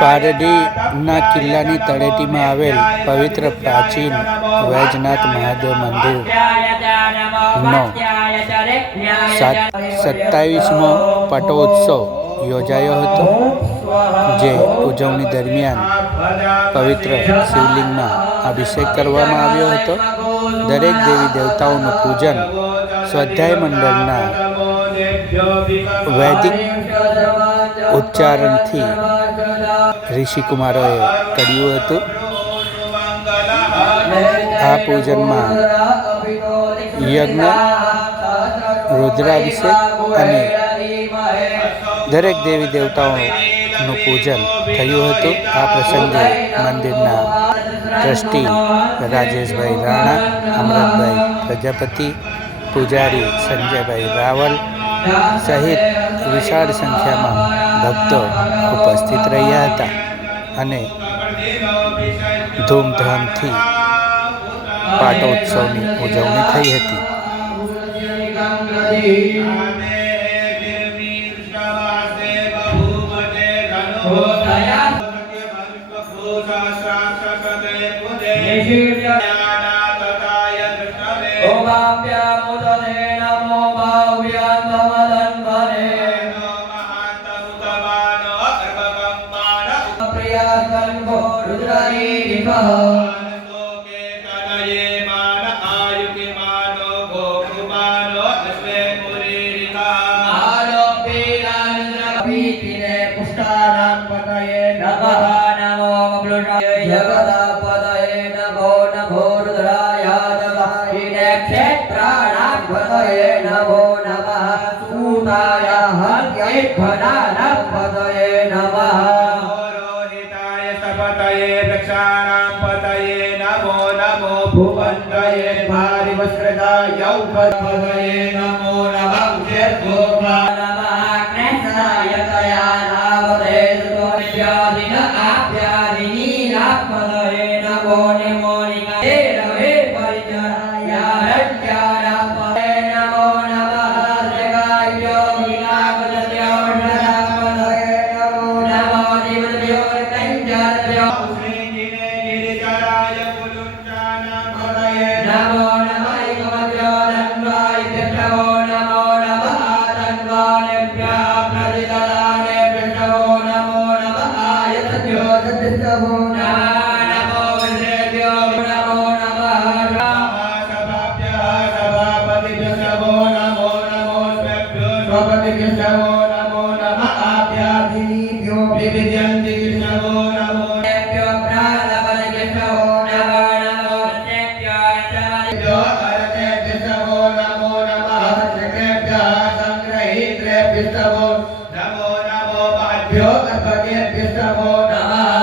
પારડીના કિલ્લાની તળેટીમાં આવેલ પવિત્ર પ્રાચીન વૈજનાથ મહાદેવ મંદિરનો 27મો પાટોત્સવ યોજાયો હતો, જે ઉજવણી દરમિયાન પવિત્ર શિવલિંગમાં અભિષેક કરવામાં આવ્યો હતો. દરેક દેવી દેવતાઓનું પૂજન સ્વાધ્યાય મંડળના વૈદિક ઉચ્ચારણથી ઋષિકુમારોએ કર્યું હતું. આ પૂજનમાં યજ્ઞ, રુદ્રાભિષેક અને દરેક દેવી દેવતાઓનું પૂજન થયું હતું. આ પ્રસંગે મંદિરના ટ્રસ્ટી રાજેશભાઈ રાણા, અમૃતભાઈ પ્રજાપતિ, પૂજારી સંજયભાઈ રાવલ સહિત વિશાળ સંખ્યામાં ભક્તો ઉપસ્થિત રહ્યા હતા અને ધૂમધામથી પાટોત્સવની ઉજવણી થઈ હતી. नमो नमो